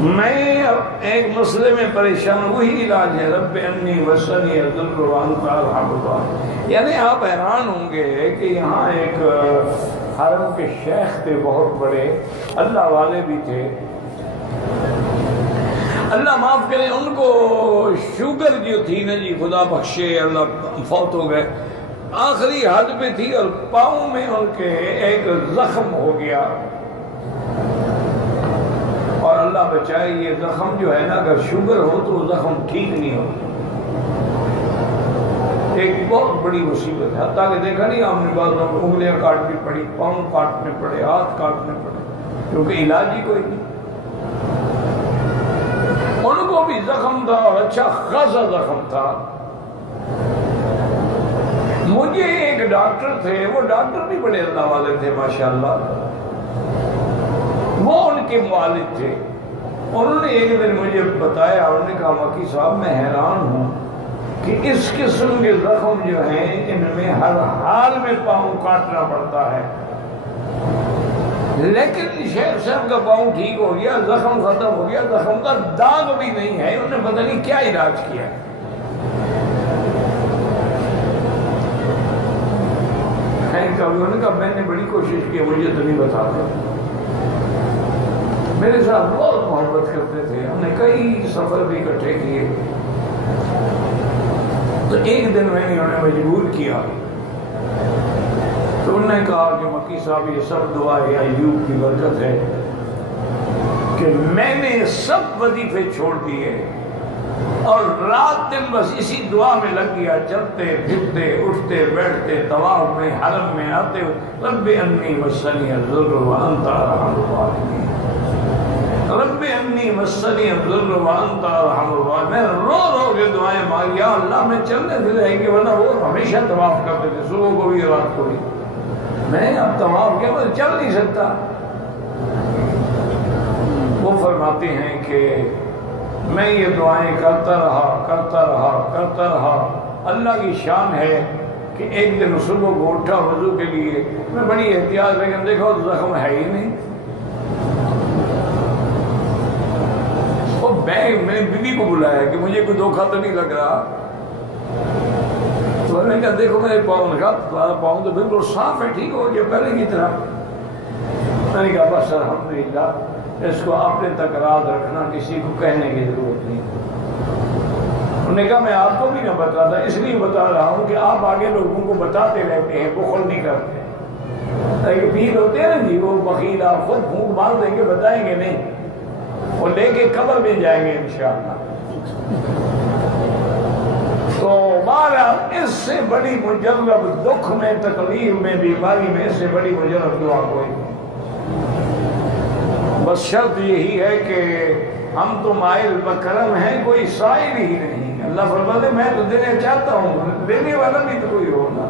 میں ایک مسئلے میں پریشان، وہی علاج ہے رب انی وسنی الضر وانت ارحم الراحمین۔ یعنی آپ حیران ہوں گے کہ یہاں ایک حرم کے شیخ تھے بہت بڑے، اللہ والے بھی تھے، اللہ معاف کرے، ان کو شوگر جو تھی نا جی، خدا بخشے، اللہ فوت ہو گئے، آخری حد پہ تھی، اور پاؤں میں ان کے ایک زخم ہو گیا، اور اللہ بچائے یہ زخم جو ہے نا، اگر شوگر ہو تو زخم ٹھیک نہیں ہو، ایک بہت بڑی مصیبت ہے۔ حتیٰ کہ دیکھا نہیں آپ نے بعض لوگ انگلیاں کاٹنی پڑی، پاؤں کاٹنے پڑے، ہاتھ کاٹنے پڑے، کیونکہ علاج ہی کوئی نہیں۔ ان کو بھی زخم تھا، اور اچھا خاصا زخم تھا۔ مجھے ایک ڈاکٹر تھے، وہ ڈاکٹر بھی بڑے اللہ والے تھے ماشاءاللہ، وہ ان کے والد تھے، انہوں نے ایک دن مجھے بتایا، انہوں نے کہا مکی صاحب میں حیران ہوں کہ اس قسم کے زخم جو ہیں ان میں ہر حال میں پاؤں کاٹنا پڑتا ہے، لیکن شیخ صاحب کا پاؤں ٹھیک ہو گیا، زخم ختم ہو گیا، زخم کا داغ بھی نہیں ہے، انہوں نے پتہ نہیں کیا علاج کیا۔ انہوں نے کہا میں نے بڑی کوشش کی، مجھے تو نہیں بتاتے، میرے ساتھ بہت محبت کرتے تھے، ہم نے کئی سفر بھی اکٹھے کیے، تو ایک دن میں نے انہیں مجبور کیا، تو انہوں نے کہا کہ مکی صاحب یہ سب دعا ایوب کی برکت ہے کہ میں نے سب وظیفے چھوڑ دیے اور رات دن بس اسی دعا میں لگ گیا، چلتے پھرتے اٹھتے بیٹھتے طواف میں حرم میں آتے رب انی مسنی الضر وانت ارحم الراحمین، رب انی مسنی الضر وانت ارحم الراحمین۔ میں رو رو کے دعائیں مانگی، یا اللہ میں چلنے سے رہیں گے، ورنہ وہ ہمیشہ طواف کرتے تھے، صبح کو بھی رات کو بھی، میں اب طواف کیا، میں چل نہیں سکتا۔ وہ فرماتے ہیں کہ میں یہ دعائیں کرتا رہا، اللہ کی شان ہے کہ ایک دن صبح کو اٹھا وضو کے لیے، میں بڑی احتیاط، لیکن دیکھو زخم ہے ہی نہیں، میں نے بیوی کو بلایا کہ مجھے کوئی دھوکہ تو نہیں لگ رہا، تو میں نے کہا دیکھو میرے پاؤں لگا، تمہارا پاؤں تو بالکل صاف ہے، ٹھیک ہو گیا پہلے کی طرح۔ میں نے کہا بس الحمدللہ، اس کو اپنے تک راز رکھنا، کسی کو کہنے کی ضرورت نہیں۔ انہوں نے کہا میں آپ کو بھی نہ بتاتا، اس لیے بتا رہا ہوں کہ آپ آگے لوگوں کو بتاتے رہتے ہیں، بخل نہیں کرتے، ایک پیر ہوتے ہیں نا جی، وہ بخیل، آپ خود پھونک مار دیں گے، بتائیں گے نہیں، وہ لے کے قبر میں جائیں گے انشاءاللہ۔ تو بہرحال اس سے بڑی مجرب دکھ میں، تکلیف میں، بیماری میں، اس سے بڑی مجرب دعا کوئی نہیں۔ بس شرط یہی ہے کہ ہم تو مائل بکرم ہیں، کوئی سائل ہی نہیں۔ اللہ فرماتے میں تو دینا چاہتا ہوں، دینے والا بھی تو کوئی ہوگا۔